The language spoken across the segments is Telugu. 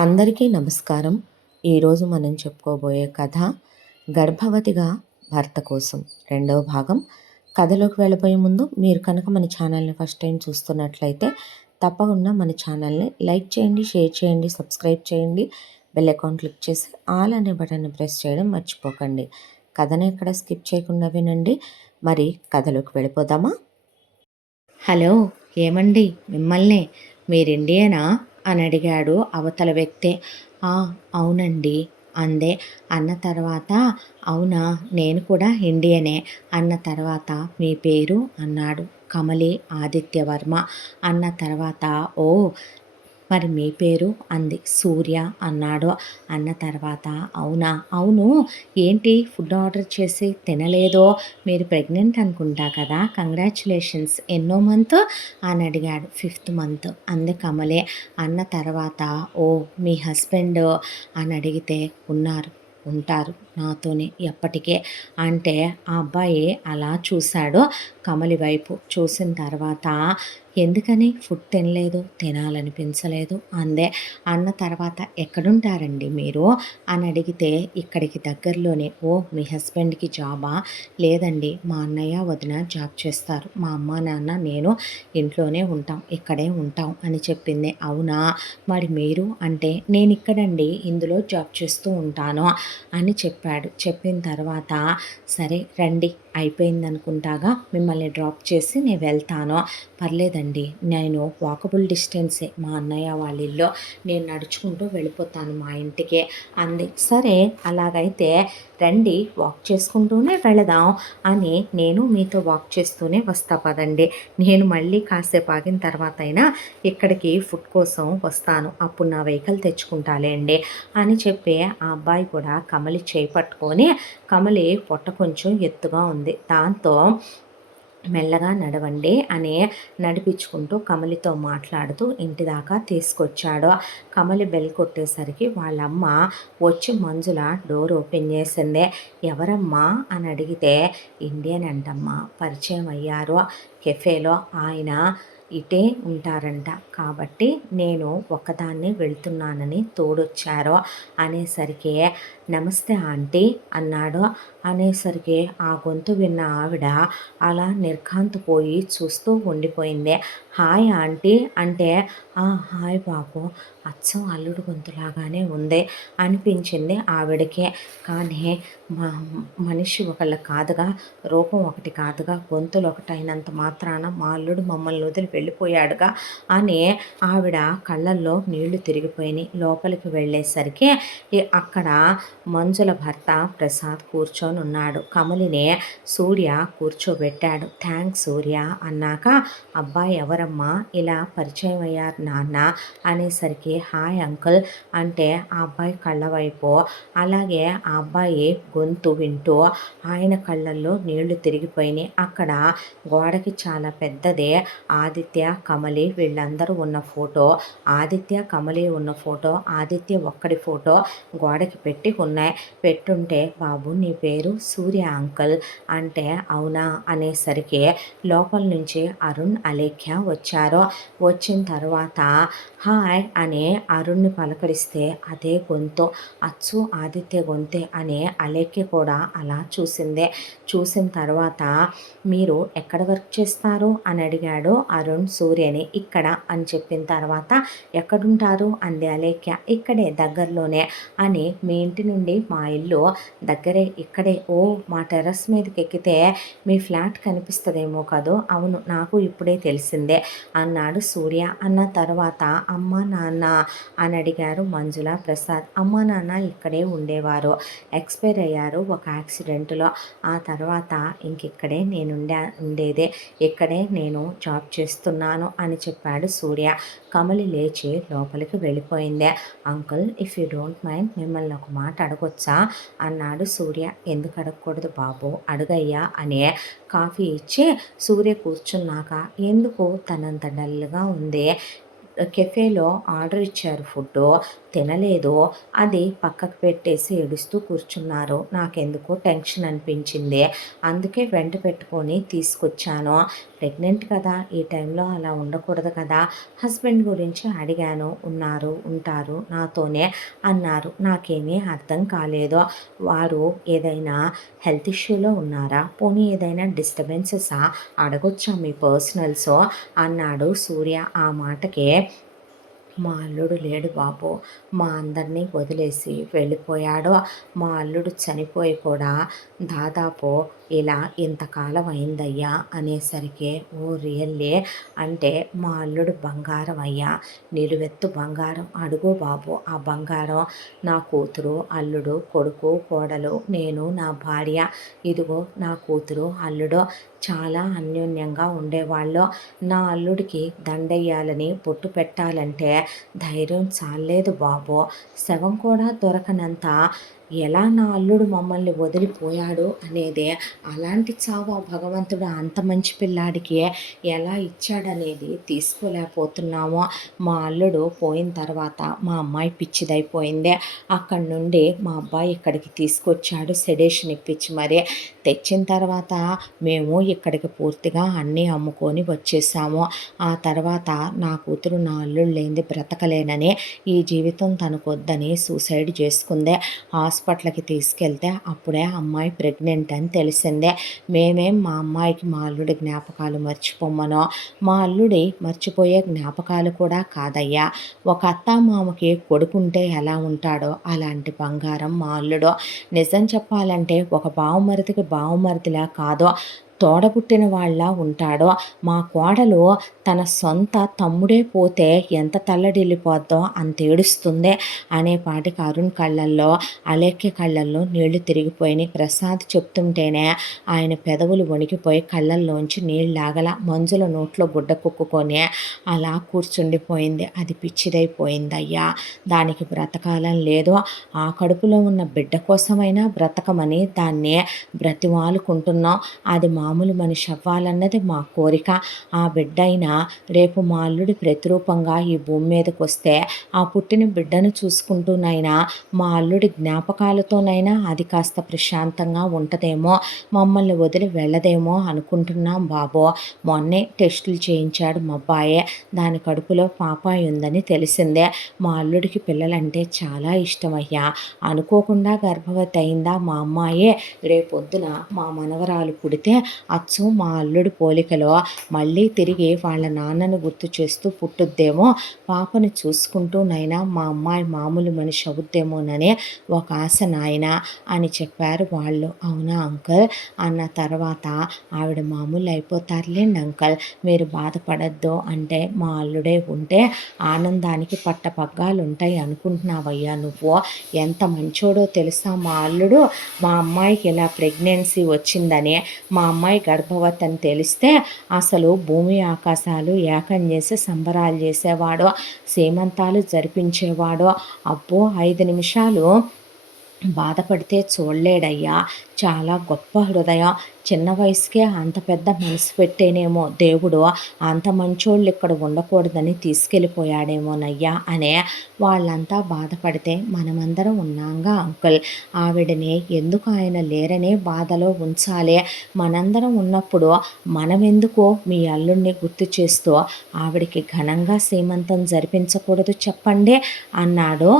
అందరికీ నమస్కారం. ఈరోజు మనం చెప్పుకోబోయే కథ గర్భవతిగా భర్త కోసం రెండవ భాగం. కథలోకి వెళ్ళబోయే ముందు మీరు కనుక మన ఛానల్ని ఫస్ట్ టైం చూస్తున్నట్లయితే తప్పకుండా మన ఛానల్ని లైక్ చేయండి, షేర్ చేయండి, సబ్స్క్రైబ్ చేయండి, బెల్ ఐకాన్ క్లిక్ చేసి ఆల్ అనే బటన్ని ప్రెస్ చేయడం మర్చిపోకండి. కథను ఎక్కడ స్కిప్ చేయకుండా వినండి. మరి కథలోకి వెళ్ళిపోదామా? హలో, ఏమండి మిమ్మల్నే, మీరు ఇండియనా అని అడిగాడు అవతల వ్యక్తే. ఆ, అవునండి అందే. అన్న తర్వాత అవునా, నేను కూడా ఇండియనే అన్న తర్వాత మీ పేరు అన్నాడు. కమలి ఆదిత్యవర్మ అన్న తర్వాత ఓ, మరి మీ పేరు అంది. సూర్య అన్నాడు. అన్న తర్వాత అవునా, అవును ఏంటి ఫుడ్ ఆర్డర్ చేసి తినలేదో, మీరు ప్రెగ్నెంట్ అనుకుంటా కదా, కంగ్రాచులేషన్స్, ఎన్నో మంత్ అని అడిగాడు. 5th మంత్ అంది కమలే. అన్న తర్వాత ఓ, మీ హస్బెండ్ అని అడిగితే ఉంటారు నాతోనే ఎప్పటికే అంటే. ఆ అబ్బాయి అలా చూశాడు కమలి వైపు. చూసిన తర్వాత ఎందుకని ఫుడ్ తినలేదు, తినాలనిపించలేదు అందే. అన్న తర్వాత ఎక్కడుంటారండి మీరు అని అడిగితే ఇక్కడికి దగ్గరలోనే. ఓ, మీ హస్బెండ్కి జాబా? లేదండి, మా అన్నయ్య వదిన జాబ్ చేస్తారు, మా అమ్మ నాన్న నేను ఇంట్లోనే ఉంటాం, ఇక్కడే ఉంటాం అని చెప్పింది. అవునా, మరి మీరు అంటే నేను ఇక్కడండి ఇందులో జాబ్ చేస్తూ ఉంటాను అని చెప్పాడు. చెప్పిన తర్వాత సరే రండి, అయిపోయిందనుకుంటాగా, మిమ్మల్ని డ్రాప్ చేసి నేను వెళ్తాను. పర్లేదండి, నేను వాకబుల్ డిస్టెన్సే మా అన్నయ్య వాళ్ళ ఇల్లు, నేను నడుచుకుంటూ వెళ్ళిపోతాను మా ఇంటికి అంది. సరే అలాగైతే రండి, వాక్ చేసుకుంటూనే వెళదాం అని నేను మీతో వాక్ చేస్తూనే వస్తా పదండి, నేను మళ్ళీ కాసేపు ఆగిన తర్వాత అయినా ఇక్కడికి ఫుడ్ కోసం వస్తాను, అప్పుడు నా వెహికల్ తెచ్చుకుంటాలేండి అని చెప్పి ఆ అబ్బాయి కూడా కమలి చేయి పట్టుకొని, కమలి పొట్ట కొంచెం ఎత్తుగా ఉంది, దాంతో మెల్లగా నడవండి అని నడిపించుకుంటూ కమలితో మాట్లాడుతూ ఇంటి దాకా తీసుకొచ్చాడు. కమలి బెల్ కొట్టేసరికి వాళ్ళమ్మ వచ్చి మంజుల డోర్ ఓపెన్ చేసింది. ఎవరమ్మా అని అడిగితే ఇండియన్ అంటమ్మా, పరిచయం అయ్యారు కెఫేలో, ఆయన ఇటే ఉంటారంట, కాబట్టి నేను ఒకదాన్ని వెళ్తున్నానని తోడొచ్చారు అనేసరికి నమస్తే ఆంటీ అన్నాడు. అనేసరికి ఆ గొంతు విన్న ఆవిడ అలా నిర్ఘాంతపోయి చూస్తూ ఉండిపోయింది. హాయ్ ఆంటీ అంటే హాయ్ బాబు, అచ్చం అల్లుడు గొంతులాగానే ఉంది అనిపించింది ఆవిడకి. కానీ మనిషి ఒకళ్ళు కాదుగా, రూపం ఒకటి కాదుగా, గొంతులు ఒకటైనంత మాత్రాన మా అల్లుడు మమ్మల్ని వదిలి వెళ్ళిపోయాడుగా అని ఆవిడ కళ్ళల్లో నీళ్లు తిరిగిపోయినాయి. లోపలికి వెళ్ళేసరికి అక్కడ మంజుల భర్త ప్రసాద్ కూర్చొని ఉన్నాడు. కమలిని సూర్య కూర్చోబెట్టాడు. థ్యాంక్స్ సూర్య అన్నాక అబ్బాయి ఎవరమ్మా ఇలా పరిచయం అయ్యారు నాన్న అనేసరికి హాయ్ అంకుల్ అంటే ఆ అబ్బాయి కళ్ళ వైపు, అలాగే ఆ అబ్బాయి గొంతు వింటూ ఆయన కళ్ళల్లో నీళ్లు తిరిగిపోయినాయి. అక్కడ గోడకి చాలా పెద్దదే ఆదిత్య కమలి వీళ్ళందరూ ఉన్న ఫోటో, ఆదిత్య కమలి ఉన్న ఫోటో, ఆదిత్య ఒక్కడి ఫోటో గోడకి పెట్టి ఉన్నాయి. పెట్టుంటే బాబు నీ పేరు సూర్య అంకుల్ అంటే అవునా అనేసరికి లోపల నుంచి అరుణ్ అలేఖ్య వచ్చారు. వచ్చిన తర్వాత హాయ్ అని అరుణ్ని పలకరిస్తే అదే గొంతు, అచ్చు ఆదిత్య గొంతే అని అలేఖ్య కూడా అలా చూసిందే. చూసిన తర్వాత మీరు ఎక్కడ వర్క్ చేస్తారు అని అడిగాడు అరుణ్ సూర్యని. ఇక్కడ అని చెప్పిన తర్వాత ఎక్కడుంటారు అంది అలేఖ్య. ఇక్కడే దగ్గరలోనే అని, మీ ఇంటి నుండి మా ఇల్లు దగ్గరే, ఇక్కడే. ఓ, మా టెర్రస్ మీదకి ఎక్కితే మీ ఫ్లాట్ కనిపిస్తుందేమో కదూ, అవును నాకు ఇప్పుడే తెలిసిందే అన్నాడు సూర్య. అన్న తర్వాత అమ్మ నాన్న అని అడిగారు మంజుల ప్రసాద్. అమ్మ నాన్న ఇక్కడే ఉండేవారు, ఎక్స్పైర్ అయ్యారు ఒక యాక్సిడెంట్లో. ఆ తర్వాత ఇంకిక్కడే నేను ఉండేదే, ఇక్కడే నేను జాబ్ చేస్తున్నాను అని చెప్పాడు సూర్య. కమలి లేచి లోపలికి వెళ్ళిపోయింది. Uncle if you don't mind మిమ్మల్ని ఒక మాట అడగొచ్చా అన్నాడు సూర్య. ఎందుకు అడగకూడదు బాబు, అడుగయ్యా అని కాఫీ ఇచ్చి సూర్య కూర్చున్నాక ఎందుకు తనంత డల్గా ఉంది, కెఫేలో ఆర్డర్ ఇచ్చారు ఫుడ్డు. తినలేదు. అది పక్కకు పెట్టేసి ఏడుస్తూ కూర్చున్నారు. నాకెందుకో టెన్షన్ అనిపించింది. అందుకే వెంట పెట్టుకొని తీసుకొచ్చాను. ప్రెగ్నెంట్ కదా! ఈ టైంలో అలా ఉండకూడదు కదా! హస్బెండ్ గురించి అడిగాను. ఉన్నారు, ఉంటారు నాతోనే అన్నారు. నాకేమీ అర్థం కాలేదు. వారు ఏదైనా హెల్త్ ఇష్యూలో ఉన్నారా? పోనీ ఏదైనా డిస్టర్బెన్సెసా? అడగొచ్చా మీ పర్సనల్సు? అన్నాడు సూర్య. ఆ మాటకే మా అల్లుడు లేడు బాబు. మా అందరినీ వదిలేసి వెళ్ళిపోయాడు. మా అల్లుడు చనిపోయి కూడా దాదాపు ఇలా ఇంతకాలం అయిందయ్యా అనేసరికి, ఓ రియల్లీ అంటే మా అల్లుడు బంగారం అయ్యా, నిలువెత్తు బంగారం. అడుగు బాబు ఆ బంగారం. నా కూతురు, అల్లుడు, కొడుకు, కోడలు, నేను, నా భార్య, ఇదిగో నా కూతురు, అల్లుడు చాలా అన్యోన్యంగా ఉండేవాళ్ళు. నా అల్లుడికి దండెయ్యాలని బొట్టు పెట్టాలంటే ధైర్యం చాల్లేదు బాబు. శవం కూడా దొరకనంత ఎలా నా అల్లుడు మమ్మల్ని వదిలిపోయాడు అనేదే. అలాంటి చావు ఆ భగవంతుడు అంత మంచి పిల్లాడికి ఎలా ఇచ్చాడనేది తీసుకోలేకపోతున్నాము. మా అల్లుడు పోయిన తర్వాత మా అమ్మాయి పిచ్చిదైపోయింది. అక్కడి నుండి మా అబ్బాయి ఇక్కడికి తీసుకొచ్చాడు సెడేషన్ ఇప్పించి మరి. తెచ్చిన తర్వాత మేము ఇక్కడికి పూర్తిగా అన్నీ అమ్ముకొని వచ్చేసాము. ఆ తర్వాత నా కూతురు నా అల్లుడు లేనిది బ్రతకలేనని, ఈ జీవితం తనకొద్దని సూసైడ్ చేసుకుంది. హాస్పిటల్కి తీసుకెళ్తే అప్పుడే అమ్మాయి ప్రెగ్నెంట్ అని తెలిసిందే. మేమేం మా అమ్మాయికి మా అల్లుడి జ్ఞాపకాలు మర్చిపోమ్మనో, మా అల్లుడి మర్చిపోయే జ్ఞాపకాలు కూడా కాదయ్యా. ఒక అత్తామామకి కొడుకుంటే ఎలా ఉంటాడో అలాంటి బంగారం మా అల్లుడు. నిజం చెప్పాలంటే ఒక బావమరిదికి బావమరిదిలా కాదు, తోడబుట్టిన వాళ్ళ ఉంటాడో. మా కోడలు తన సొంత తమ్ముడే పోతే ఎంత తల్లడిల్లిపోద్దో అంత ఏడుస్తుంది అనేపాటికి అరుణ్ కళ్ళల్లో, అలేఖ్య కళ్ళల్లో నీళ్లు తిరిగిపోయినాయి. ప్రసాద్ చెప్తుంటేనే ఆయన పెదవులు వణికిపోయి కళ్ళల్లోంచి నీళ్ళాగల, మంజుల నోట్లో గుడ్డ కుక్కుకొని అలా కూర్చుండిపోయింది. అది పిచ్చిదైపోయిందయ్యా. దానికి బ్రతకాలని లేదు. ఆ కడుపులో ఉన్న బిడ్డ కోసమైనా బ్రతకమని దాన్ని బ్రతిమాలుకుంటున్నాం. అది మామూలు మనిషి అవ్వాలన్నది మా కోరిక. ఆ బిడ్డైనా రేపు మా అల్లుడి ప్రతిరూపంగా ఈ భూమి మీదకి వస్తే ఆ పుట్టిన బిడ్డను చూసుకుంటూనైనా మా అల్లుడి జ్ఞాపకాలతోనైనా అది కాస్త ప్రశాంతంగా ఉంటుందేమో, మమ్మల్ని వదిలి వెళ్ళదేమో అనుకుంటున్నాం బాబు. మొన్నే టెస్టులు చేయించాడు మా అబ్బాయే. దాని కడుపులో పాపాయి ఉందని తెలిసిందే. మా అల్లుడికి పిల్లలంటే చాలా ఇష్టమయ్యా. అనుకోకుండా గర్భవతి అయిందా మా అమ్మాయే. రేపొద్దున మా మనవరాలు పుడితే అచ్చు మా అల్లుడి పోలికలో మళ్ళీ తిరిగి వాళ్ళ నాన్నను గుర్తు చేస్తూ పుట్టుద్దేమో, పాపని చూసుకుంటూనైనా మా అమ్మాయి మామూలు మనిషి అవుద్దేమోనని ఒక ఆశ నాయన అని చెప్పారు వాళ్ళు. అవునా అంకుల్ అన్న తర్వాత ఆవిడ మామూలు అయిపోతారులేండి అంకుల్, మీరు బాధపడద్దు అంటే మా అల్లుడే ఉంటే ఆనందానికి పట్టపగ్గాలు ఉంటాయి అనుకుంటున్నావయ్యా నువ్వు. ఎంత మంచోడో తెలుసా మా అల్లుడు. మా అమ్మాయికి ఇలా ప్రెగ్నెన్సీ వచ్చిందని, మా అమ్మాయి గర్భవతి అని తెలిస్తే అసలు భూమి ఆకాశాలు ఏకం చేసి సంబరాలు చేసేవాడు, సీమంతాలు జరిపించేవాడు. అబ్బో 5 నిమిషాలు బాధపడితే చూడలేడయ్యా. చాలా గొప్ప హృదయం. చిన్న వయసుకే అంత పెద్ద మనసు పెట్టేనేమో దేవుడు అంత మంచోళ్ళు ఇక్కడ ఉండకూడదని తీసుకెళ్ళిపోయాడేమోనయ్యా అనే వాళ్ళంతా బాధపడితే మనమందరం ఉన్నాంగా అంకుల్. ఆవిడని ఎందుకు ఆయన లేరనే బాధలో ఉంచాలి. మనందరం ఉన్నప్పుడు మనమెందుకు మీ అల్లుడిని గుర్తు చేస్తూ ఆవిడికి ఘనంగా సీమంతం జరిపించకూడదు చెప్పండి అన్నాడు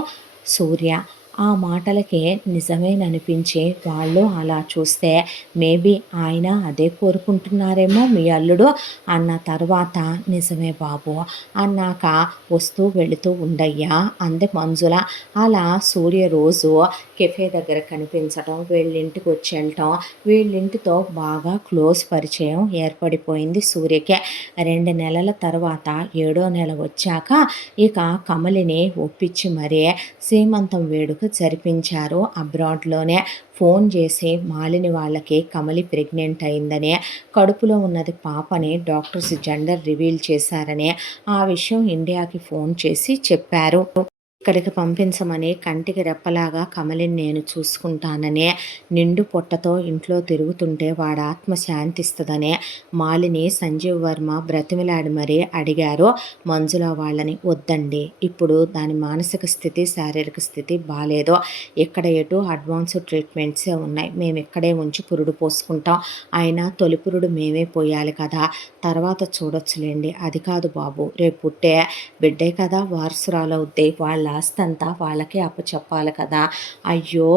సూర్య. ఆ మాటలకే నిజమేననిపించి వాళ్ళు అలా చూస్తే మేబీ ఆయన అదే కోరుకుంటున్నారేమో మీ అల్లుడు అన్న తర్వాత, నిజమే బాబు అన్నాక వస్తూ వెళుతూ ఉండయ్యా అంది మంజుల. అలా సూర్య రోజు కెఫే దగ్గర కనిపించటం, వీళ్ళింటికి వచ్చి వెళ్ళటం, వీళ్ళింటితో బాగా క్లోజ్ పరిచయం ఏర్పడిపోయింది సూర్యకే. 2 నెలల తర్వాత 7వ నెల వచ్చాక ఇక కమలిని ఒప్పించి మరీ సీమంతం వేడుక జరిపించారు అబ్రాడ్లోనే. ఫోన్ చేసి మాలిని వాళ్ళకి కమలి ప్రెగ్నెంట్ అయిందని, కడుపులో ఉన్నది పాపని డాక్టర్స్ జెండర్ రివీల్ చేశారని ఆ విషయం ఇండియాకి ఫోన్ చేసి చెప్పారు. ఇక్కడికి పంపించమని కంటికి రెప్పలాగా కమలిని నేను చూసుకుంటాననే, నిండు పొట్టతో ఇంట్లో తిరుగుతుంటే వాడి ఆత్మ శాంతిస్తదనే మాలిని సంజీవ్ వర్మ బ్రతిమిలాడి మరీ అడిగారు మంజుల వాళ్ళని. వద్దండి, ఇప్పుడు దాని మానసిక స్థితి, శారీరక స్థితి బాలేదు. ఇక్కడ ఎటు అడ్వాన్స్డ్ ట్రీట్మెంట్సే ఉన్నాయి. మేము ఇక్కడే ఉంచి పురుడు పోసుకుంటాం. అయినా తొలి పురుడు మేమే పోయాలి కదా, తర్వాత చూడొచ్చులేండి. అది కాదు బాబు, రేపు పుట్టే బిడ్డే కదా వారసురాలవుద్ది. వాళ్ళ ఆస్తంతా వాళ్ళకే అప్పచెప్పాలి కదా. అయ్యో,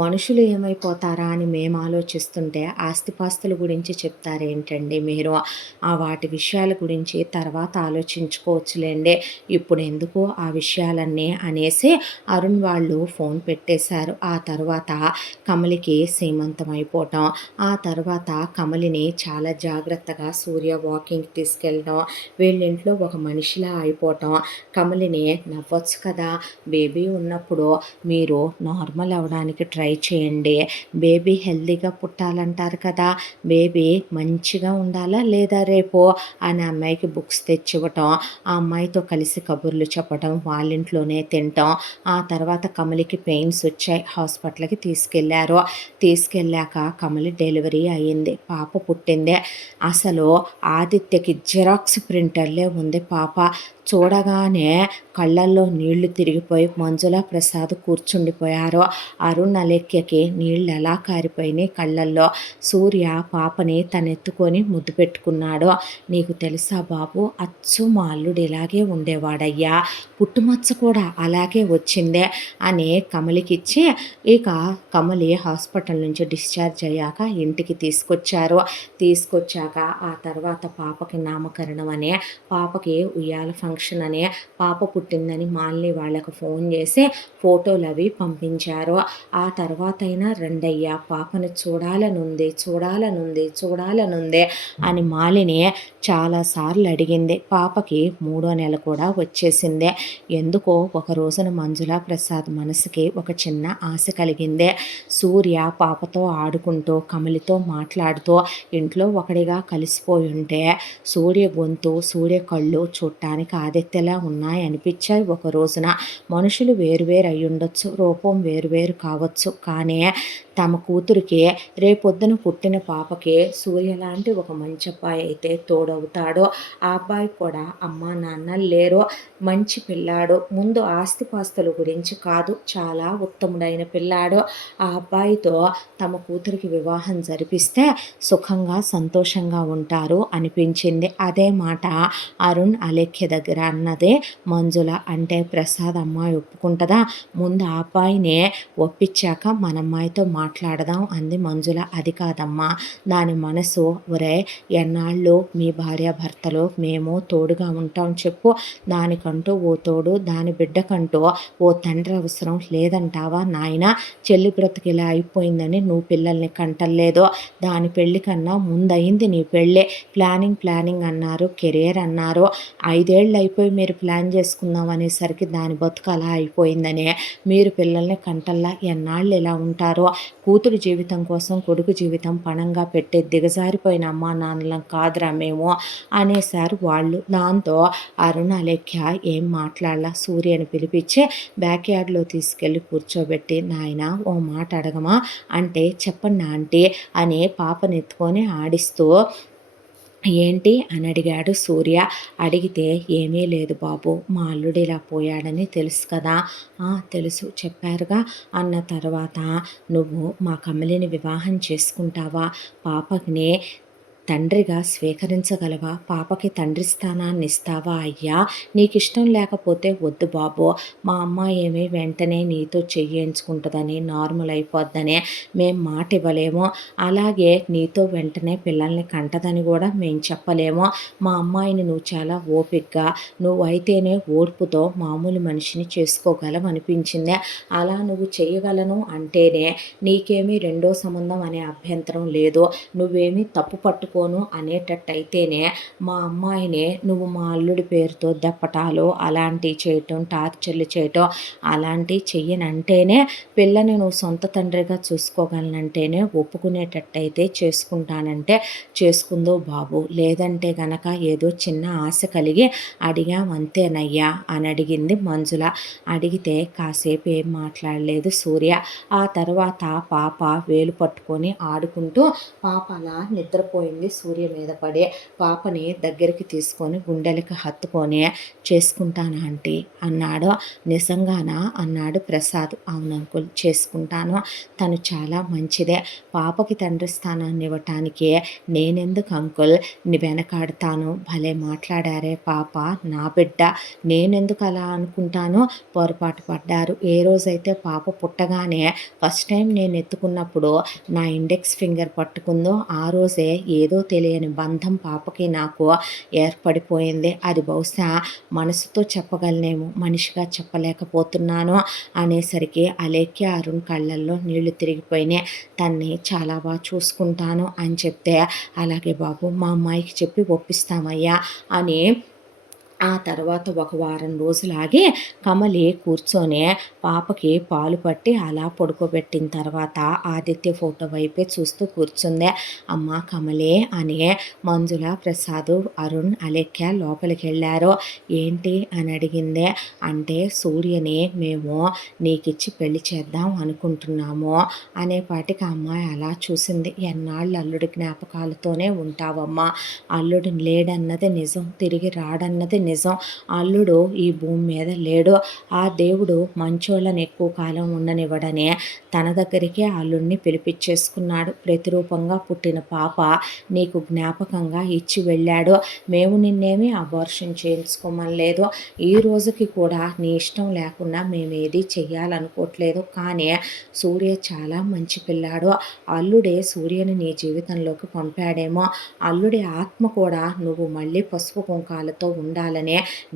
మనుషులు ఏమైపోతారా అని మేము ఆలోచిస్తుంటే ఆస్తిపాస్తుల గురించి చెప్తారేంటండి మీరు? వాటి విషయాల గురించి తర్వాత ఆలోచించుకోవచ్చులేండి, ఇప్పుడు ఎందుకు ఆ విషయాలన్నీ అనేసి అరుణ్ వాళ్ళు ఫోన్ పెట్టేశారు. ఆ తర్వాత కమలికి సీమంతం అయిపోవటం, ఆ తర్వాత కమలిని చాలా జాగ్రత్తగా సూర్య వాకింగ్కి తీసుకెళ్ళడం, వీళ్ళింట్లో ఒక మనిషిలా అయిపోవటం. కమలిని నవ్వచ్చు కదా, బేబీ ఉన్నప్పుడు మీరు నార్మల్ అవ్వడానికి ట్రై చేయండి. బేబీ హెల్తీగా పుట్టాలంటారు కదా, బేబీ మంచిగా ఉండాలా లేదా రేపు అని అమ్మాయికి బుక్స్ తెచ్చివ్వటం, ఆ అమ్మాయితో కలిసి కబుర్లు చెప్పటం, వాళ్ళింట్లోనే తినటం. ఆ తర్వాత కమలికి పెయిన్స్ వచ్చాయి, హాస్పిటల్కి తీసుకెళ్లారు. తీసుకెళ్ళాక కమలి డెలివరీ అయ్యింది, పాప పుట్టింది. అసలు ఆదిత్యకి జిరాక్స్ ప్రింటర్లే ఉంది పాప. చూడగానే కళ్ళల్లో నీళ్లు తిరిగిపోయి మంజుల ప్రసాద్ కూర్చుండిపోయారు. అరుణ్ అలేఖ్యకి నీళ్ళు ఎలా కారిపోయినాయి కళ్ళల్లో. సూర్య పాపని తనెత్తుకొని ముద్దు పెట్టుకున్నాడు. నీకు తెలుసా బాబు, అచ్చు మా అల్లుడు ఇలాగే ఉండేవాడయ్యా, పుట్టుమచ్చ కూడా అలాగే వచ్చిందే అని కమలికిచ్చి, ఇక కమలి హాస్పిటల్ నుంచి డిశ్చార్జ్ అయ్యాక ఇంటికి తీసుకొచ్చారు. తీసుకొచ్చాక ఆ తర్వాత పాపకి నామకరణం అనే, పాపకి ఉయ్యాల ఫంక్షన్ అనే, పాప పుట్టిందని మాలిని వాళ్ళకు ఫోన్ చేసి ఫోటోలు అవి పంపించారు. ఆ తర్వాత అయినా రండయ్యా, పాపను చూడాలనుంది చూడాలనుంది చూడాలనుంది అని మాలిని చాలాసార్లు అడిగింది. పాపకి 3వ నెల కూడా వచ్చేసిందే. ఎందుకో ఒక రోజున మంజుల ప్రసాద్ మనసుకి ఒక చిన్న ఆశ కలిగిందే. సూర్య పాపతో ఆడుకుంటూ కమలితో మాట్లాడుతూ ఇంట్లో ఒకడిగా కలిసిపోయి ఉంటే సూర్య గొంతు, సూర్య కళ్ళు చూడటానికి ఆదిత్యలా ఉన్నాయనిపించాయి ఒక రోజున. మనుషులు వేరువేరు అయ్యుండొచ్చు, రూపం వేరువేరు కావచ్చు, కానీ తమ కూతురికి రేపొద్దున పుట్టిన పాపకి సూర్య లాంటి ఒక మంచి అబ్బాయి అయితే తోడవుతాడు. ఆ అబ్బాయి కూడా అమ్మా నాన్న లేరు, మంచి పిల్లాడు. ముందు ఆస్తిపాస్తుల గురించి కాదు, చాలా ఉత్తముడైన పిల్లాడు. ఆ అబ్బాయితో తమ కూతురికి వివాహం జరిపిస్తే సుఖంగా సంతోషంగా ఉంటారు అనిపించింది. అదే మాట అరుణ్ అలేఖ్య దగ్గర అన్నదే మంజుల. అంటే ప్రసాద్ అమ్మాయి ఒప్పుకుంటుందా, ముందు ఆ అబ్బాయినే ఒప్పించాక మన అమ్మాయితో మాట్లాడదాం అంది మంజుల. అది కాదమ్మా, దాని మనసు, ఒరే ఎన్నాళ్ళు మీ భార్యాభర్తలు మేము తోడుగా ఉంటాం చెప్పు, దానికంటూ ఓ తోడు, దాని బిడ్డకంటూ ఓ తండ్రి అవసరం లేదంటావా నాయన? చెల్లి బ్రతికిలా అయిపోయిందని నువ్వు పిల్లల్ని కంటలేదు, దాని పెళ్లి కన్నా ముందయింది నీ పెళ్ళి. ప్లానింగ్ అన్నారు, కెరియర్ అన్నారు, 5 ఏళ్ళు అయిపోయి మీరు ప్లాన్ చేసుకుందాం అనేసరికి దాని బతుకు అలా అయిపోయిందని మీరు పిల్లల్ని కంటల్లా ఎన్నాళ్ళు ఇలా ఉంటారో. కూతురు జీవితం కోసం కొడుకు జీవితం పణంగా పెట్టే దిగజారిపోయిన అమ్మా నాన్నలం కాదురా మేము అనేసారు వాళ్ళు. దాంతో అరుణ అలేఖ్య ఏం మాట్లాడలా, సూర్యని పిలిపించి బ్యాక్ యార్డ్లో తీసుకెళ్ళి కూర్చోబెట్టి, నాయన ఓ మాట అడగమా అంటే, చెప్పండి ఆంటీ అని పాపనెత్తుకొని ఆడిస్తూ, ఏంటి అని అడిగాడు సూర్య. అడిగితే ఏమీ లేదు బాబు, మా అల్లుడు ఇలా పోయాడని తెలుసు కదా. తెలుసు, చెప్పారుగా అన్న తర్వాత, నువ్వు మా కమలిని వివాహం చేసుకుంటావా, పాపని తండ్రిగా స్వీకరించగలవా, పాపకి తండ్రి స్థానాన్ని ఇస్తావా అయ్యా? నీకు ఇష్టం లేకపోతే వద్దు బాబు, మా అమ్మ ఏమీ వెంటనే నీతో చెయ్యించుకుంటుందని, నార్మల్ అయిపోద్దని మేము మాట ఇవ్వలేము. అలాగే నీతో వెంటనే పిల్లల్ని కంటదని కూడా మేము చెప్పలేము. మా అమ్మాయిని నువ్వు చాలా ఓపికగా, నువ్వైతేనే ఓర్పుతో మామూలు మనిషిని చేసుకోగలవు అనిపించింది. అలా నువ్వు చేయగలను అంటేనే నీకేమీ రెండో సంబంధం అనే అభ్యంతరం లేదు, నువ్వేమీ తప్పు పట్టుకో ఊరుకోను అనేటట్టయితేనే మా అమ్మాయిని నువ్వు మా అల్లుడి పేరుతో దెప్పటాలు అలాంటివి చేయటం, టార్చర్లు చేయటం అలాంటివి చెయ్యనంటేనే పిల్లని నువ్వు సొంత తండ్రిగా చూసుకోగలనంటేనే ఒప్పుకునేటట్టయితే చేసుకుంటానంటే చేసుకుందో బాబు, లేదంటే గనక ఏదో చిన్న ఆశ కలిగి అడిగాం అంతేనయ్యా అని అడిగింది మంజుల. అడిగితే కాసేపు ఏం మాట్లాడలేదు సూర్య. ఆ తర్వాత పాప వేలు పట్టుకొని ఆడుకుంటూ పాప అలా నిద్రపోయింది సూర్య మీద పడి. పాపని దగ్గరికి తీసుకొని గుండెలకి హత్తుకొని చేసుకుంటాను ఆంటీ అన్నాడు. నిజంగానా అన్నాడు ప్రసాద్. అవును అంకుల్ చేసుకుంటాను, తను చాలా మంచిదే, పాపకి తండ్రి స్థానాన్ని ఇవ్వటానికి నేనెందుకు అంకుల్ వెనకాడతాను, భలే మాట్లాడారే, పాప నా బిడ్డ, నేనెందుకు అలా అనుకుంటాను, పొరపాటు పడ్డారు. ఏ రోజైతే పాప పుట్టగానే ఫస్ట్ టైం నేను ఎత్తుకున్నప్పుడు నా ఇండెక్స్ ఫింగర్ పట్టుకుందో ఆ రోజే ఏదో తెలియని బంధం పాపకి నాకు ఏర్పడిపోయింది. అది బహుశా మనసుతో చెప్పగలనేమో, మనిషిగా చెప్పలేకపోతున్నాను అనేసరికి అలేఖ్య అరుణ్ కళ్ళల్లో నీళ్లు తిరిగిపోయినాయి. తన్ని చాలా బాగా చూసుకుంటాను అని చెప్తే, అలాగే బాబు మా అమ్మాయికి చెప్పి ఒప్పిస్తామయ్యా అని ఆ తర్వాత ఒక వారం రోజులాగి కమలి కూర్చొని పాపకి పాలు పట్టి అలా పడుకోబెట్టిన తర్వాత ఆదిత్య ఫోటో వైపే చూస్తూ కూర్చుంది. అమ్మ కమలే అని మంజుల, ప్రసాద్, అరుణ్, అలేఖ్య లోపలికి వెళ్ళారు. ఏంటి అని అడిగింది. అంటే సూర్యని మేము నీకిచ్చి పెళ్లి చేద్దాం అనుకుంటున్నాము అనేపాటికి అమ్మాయి అలా చూసింది. ఎన్నాళ్ళు అల్లుడి జ్ఞాపకాలతోనే ఉంటావమ్మా, అల్లుడు లేడన్నది నిజం, తిరిగి రాడన్నది నిజం, అల్లుడు ఈ భూమి మీద లేడు, ఆ దేవుడు మంచోళ్ళని ఎక్కువ కాలం ఉండనివ్వడని తన దగ్గరికే అల్లుడిని పిలిపించేసుకున్నాడు. ప్రతిరూపంగా పుట్టిన పాప నీకు జ్ఞాపకంగా ఇచ్చి వెళ్ళాడు. మేము నిన్నేమి అబార్షన్ చేయించుకోమని లేదు, ఈ రోజుకి కూడా నీ ఇష్టం లేకుండా మేమేది చెయ్యాలనుకోవట్లేదు. కానీ సూర్య చాలా మంచి పిల్లాడు, అల్లుడే సూర్యని నీ జీవితంలోకి పంపాడేమో, అల్లుడి ఆత్మ కూడా నువ్వు మళ్ళీ పసుపు కుంకాలతో ఉండాలని,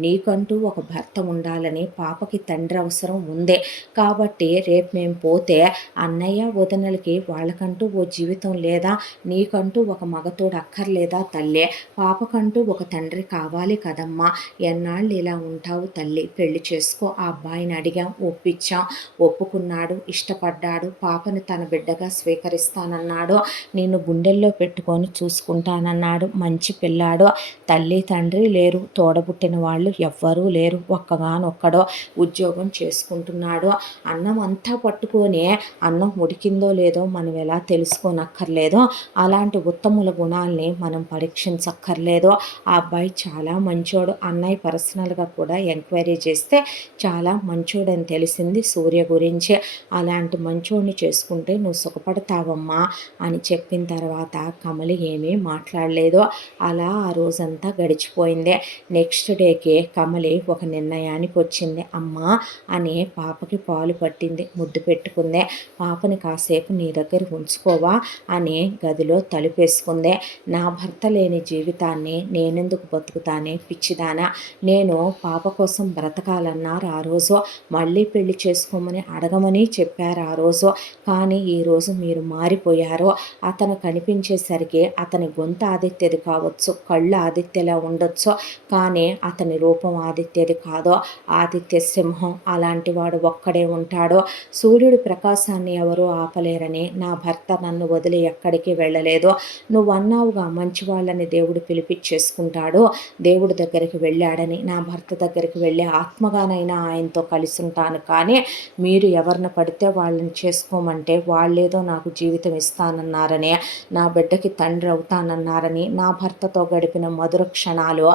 నీకంటూ ఒక భర్త ఉండాలని, పాపకి తండ్రి అవసరం ఉంది. కాబట్టి రేపు మేము పోతే అన్నయ్య వదినలకి వాళ్ళకంటూ ఓ జీవితం లేదా, నీకంటూ ఒక మగతోడు అక్కర్లేదా తల్లి, పాపకంటూ ఒక తండ్రి కావాలి కదమ్మా, ఎన్నాళ్ళు ఇలా ఉంటావు తల్లి, పెళ్లి చేసుకో. ఆ అబ్బాయిని అడిగాం, ఒప్పించాం, ఒప్పుకున్నాడు, ఇష్టపడ్డాడు, పాపని తన బిడ్డగా స్వీకరిస్తానన్నాడు, నిన్ను గుండెల్లో పెట్టుకొని చూసుకుంటానన్నాడు, మంచి పిల్లాడు, తల్లి తండ్రి లేరు, తోడబుట్టిన వాళ్ళు ఎవ్వరూ లేరు, ఒక్కగానొక్కడో ఉద్యోగం చేసుకుంటున్నాడు. అన్నం అంతా పట్టుకొని అన్నం ఉడికిందో లేదో మనం ఎలా తెలుసుకోనక్కర్లేదో అలాంటి ఉత్తముల గుణాల్ని మనం పరీక్షించక్కర్లేదు. ఆ అబ్బాయి చాలా మంచోడు, అన్నయ్య పర్సనల్గా కూడా ఎంక్వైరీ చేస్తే చాలా మంచోడని తెలిసింది సూర్య గురించి. అలాంటి మంచోడిని చేసుకుంటే నువ్వు సుఖపడతావమ్మా అని చెప్పిన తర్వాత కమలి ఏమీ మాట్లాడలేదు. అలా ఆ రోజంతా గడిచిపోయింది. నెక్స్ట్ డేకి కమలి ఒక నిర్ణయానికి వచ్చింది. అమ్మా అని పాపకి పాలు పట్టింది, ముద్దు పెట్టుకుంది. పాపని కాసేపు నీ దగ్గర ఉంచుకోవా అని గదిలో తలుపేసుకుంది. నా భర్త లేని జీవితాన్ని నేనెందుకు బతుకుతానే పిచ్చిదానా, నేను పాప కోసం బ్రతకాలన్నారు ఆ రోజు, మళ్ళీ పెళ్లి చేసుకోమని అడగమని చెప్పారు ఆ రోజు, కానీ ఈరోజు మీరు మారిపోయారు. అతను కనిపించేసరికి అతని గొంతు ఆదిత్యది కావచ్చు, కళ్ళు ఆదిత్యలా ఉండొచ్చు, కానీ అతని రూపం ఆదిత్యది కాదు, ఆదిత్య సింహం, అలాంటి వాడు ఒక్కడే ఉంటాడు. సూర్యుడి ప్రకాశాన్ని ఎవరూ ఆపలేరని, నా భర్త నన్ను వదిలి ఎక్కడికి వెళ్ళలేదు, నువ్వు అన్నావుగా మంచి వాళ్ళని దేవుడు పిలిపించేసుకుంటాడు, దేవుడి దగ్గరికి వెళ్ళాడని, నా భర్త దగ్గరికి వెళ్ళి ఆత్మగానైనా ఆయనతో కలిసి ఉంటాను, కానీ మీరు ఎవరిని పడితే వాళ్ళని చేసుకోమంటే వాళ్ళేదో నాకు జీవితం ఇస్తానన్నారని, నా బిడ్డకి తండ్రి అవుతానన్నారని, నా భర్తతో గడిపిన మధుర క్షణాలు,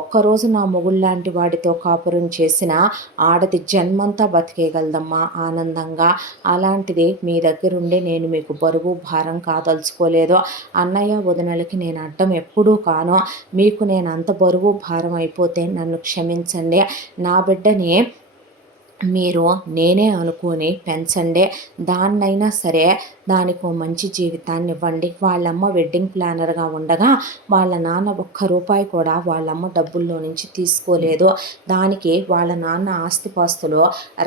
ఒక్కరోజు నా మొగుళ్ళలాంటి వాడితో కాపురం చేసిన ఆడది జన్మంతా బతికేయగలదమ్మా ఆనందంగా. అలాంటిది మీ దగ్గరుండి నేను మీకు బరువు భారం కాదలుచుకోలేదు. అన్నయ్య వదినలకి నేను అడ్డం ఎప్పుడూ కాను, మీకు నేను అంత బరువు భారం అయిపోతే నన్ను క్షమించండి. నా బిడ్డని మీరు నేనే అనుకొని పెంచండి, దాన్నైనా సరే దానికో మంచి జీవితాన్ని ఇవ్వండి. వాళ్ళమ్మ వెడ్డింగ్ ప్లానర్గా ఉండగా వాళ్ళ నాన్న ఒక్క రూపాయి కూడా వాళ్ళమ్మ డబ్బుల్లో నుంచి తీసుకోలేదు. దానికి వాళ్ళ నాన్న ఆస్తిపాస్తులు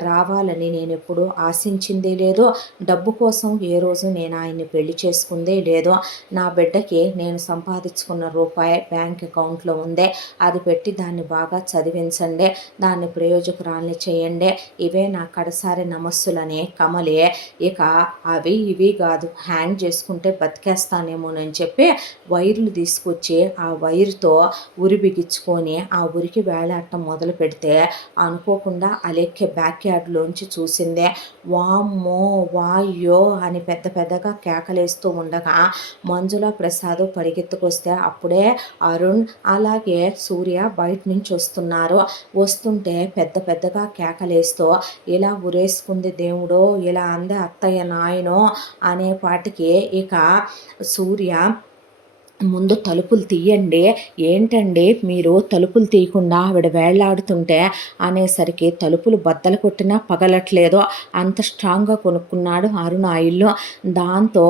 రావాలని నేను ఎప్పుడూ ఆశించింది లేదు. డబ్బు కోసం ఏ రోజు నేను ఆయన్ని పెళ్లి చేసుకుందే లేదు. నా బిడ్డకి నేను సంపాదించుకున్న రూపాయి బ్యాంక్ అకౌంట్లో ఉందే, అది పెట్టి దాన్ని బాగా చదివించండి, దాన్ని ప్రయోజకురాల్ని చేయండి. ఇవే నా కడసారి నమస్సులనే కమలే ఇక అవి ఇవి కాదు, హ్యాంగ్ చేసుకుంటే బతికేస్తానేమోనని చెప్పి వైర్లు తీసుకొచ్చి ఆ వైర్తో ఉరి బిగించుకొని ఆ ఉరికి వేలాడటం మొదలు పెడితే అనుకోకుండా అలెక్కే బ్యాక్ యార్డ్లోంచి చూసిందే. వామ్మో వాయ్యో అని పెద్ద పెద్దగా కేకలేస్తూ ఉండగా మంజుల ప్రసాద్ పరిగెత్తుకొస్తే అప్పుడే అరుణ్ అలాగే సూర్య బయట నుంచి వస్తున్నారు. వస్తుంటే పెద్ద పెద్దగా కేకలేస్తూ ఇలా ఉరేసుకుంది దేవుడో, ఇలా అందే అత్తయ్య నాయనో అనేపాటికి ఇక సూర్య ముందు తలుపులు తీయండి, ఏంటండి మీరు తలుపులు తీయకుండా ఆవిడ వేళ్లాడుతుంటే అనేసరికి తలుపులు బద్దలు కొట్టినా పగలట్లేదు, అంత స్ట్రాంగ్గా కొనుక్కున్నాడు అరుణ్ ఆ ఇల్లు. దాంతో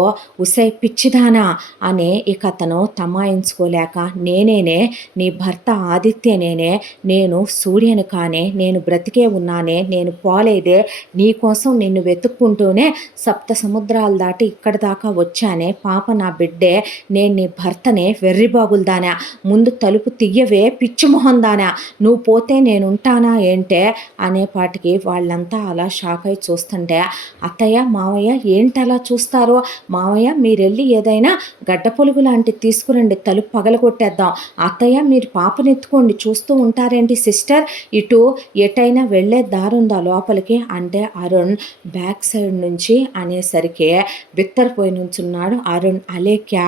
ఉసై పిచ్చిదానా అని ఇక అతను తమాయించుకోలేక నేనేనే నీ భర్త ఆదిత్యనేనే, నేను సూర్యను కానే, నేను బ్రతికే ఉన్నానే, నేను పోలేదే, నీకోసం నిన్ను వెతుక్కుంటూనే సప్త సముద్రాలు దాటి ఇక్కడ దాకా వచ్చానే, పాప నా బిడ్డే, నేను నీ భర్తనే, వెర్రిబాగులదానా, ముందు తలుపు తీయవే పిచ్చి మొహం దానా, నువ్వు పోతే నేనుంటానా ఏంటే అనేపాటికి వాళ్ళంతా అలా షాక్ అయి చూస్తుంటే అత్తయ్య మావయ్య ఏంటలా చూస్తారో, మావయ్య మీరెళ్ళి ఏదైనా గడ్డ పొలుగు లాంటిది తీసుకురండి, తలుపు పగలగొట్టేద్దాం, అత్తయ్య మీరు పాపనెత్తుకోండి, చూస్తూ ఉంటారేంటి సిస్టర్, ఇటు ఎటైనా వెళ్ళే దారుందా లోపలికి అంటే అరుణ్ బ్యాక్ సైడ్ నుంచి అనేసరికి బిత్తరపోయి నుంచున్నాడు అరుణ్. అలేఖ్య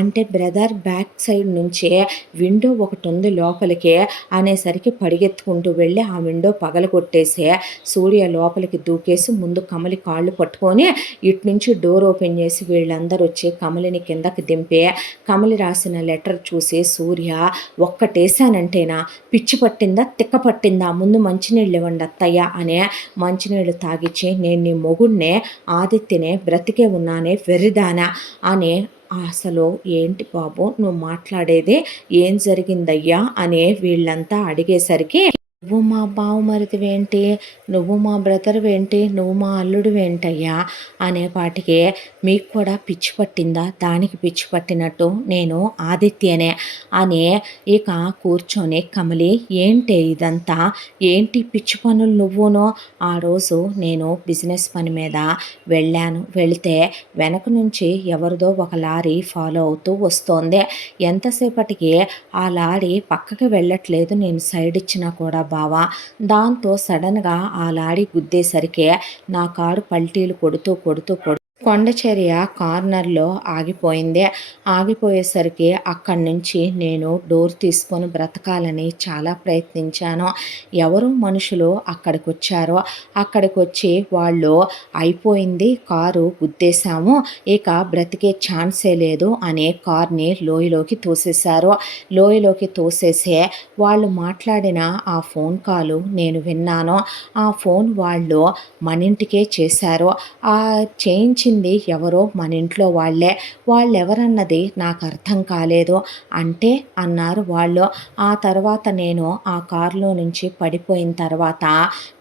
అంటే బ్రదర్ బ్యాక్ సైడ్ నుంచే విండో ఒకటి ఉంది లోపలికి అనేసరికి పరిగెత్తుకుంటూ వెళ్ళి ఆ విండో పగలగొట్టేసి సూర్య లోపలికి దూకేసి ముందు కమలి కాళ్ళు పట్టుకొని ఇటు నుంచి డోర్ ఓపెన్ చేసి వీళ్ళందరూ వచ్చి కమలిని కిందకి దింపి కమలి రాసిన లెటర్ చూసి సూర్య ఒక్కటేసానంటేనా పిచ్చి పట్టిందా తిక్క పట్టిందా, ముందు మంచినీళ్ళు ఇవ్వండి అత్తయ్య అనే మంచినీళ్ళు తాగిచ్చి నేను నీ మొగుడినే ఆదిత్యనే బ్రతికే ఉన్నానే వెర్రిదానా అని, అసలు ఏంటి బాబు నువ్వు మాట్లాడేది, ఏం జరిగిందయ్యా అని వీళ్ళంతా అడిగేసరికి నువ్వు మా బావమరిదివేంటి, నువ్వు మా బ్రదర్వేంటి, నువ్వు మా అల్లుడువేంటయ్యా అనేపాటికి మీకు కూడా పిచ్చి పట్టిందా, దానికి పిచ్చి పట్టినట్టు నేను ఆదిత్యనే అని ఇక కూర్చొని కమలి ఏంటి ఇదంతా, ఏంటి పిచ్చి పనులు నువ్వునో, ఆ రోజు నేను బిజినెస్ పని మీద వెళ్ళాను, వెళితే వెనక నుంచి ఎవరిదో ఒక లారీ ఫాలో అవుతూ వస్తోంది, ఎంతసేపటికి ఆ లారీ పక్కకి వెళ్ళట్లేదు, నేను సైడ్ ఇచ్చినా కూడా బావా, దాంతో సడన్గా ఆ లారీ గుద్దేసరికి నా కారు పల్టీలు కొడుతూ కొడుతూ కొండచర్య కార్నర్లో ఆగిపోయింది. ఆగిపోయేసరికి అక్కడి నుంచి నేను డోర్ తీసుకొని బ్రతకాలని చాలా ప్రయత్నించాను. ఎవరు మనుషులు అక్కడికి వచ్చారో అక్కడికి వచ్చి వాళ్ళు అయిపోయింది కారు గుద్దేశాము, ఇక బ్రతికే ఛాన్సే లేదు అని కార్ని లోయలోకి తోసేశారు. లోయలోకి తోసేసే వాళ్ళు మాట్లాడిన ఆ ఫోన్ కాలు నేను విన్నాను. ఆ ఫోన్ వాళ్ళు మన ఇంటికే చేశారు. ఆ చేయించి ఎవరో మన ఇంట్లో వాళ్ళెవరన్నది నాకు అర్థం కాలేదు అంటే అన్నారు వాళ్ళు. ఆ తర్వాత నేను ఆ కారులో నుంచి పడిపోయిన తర్వాత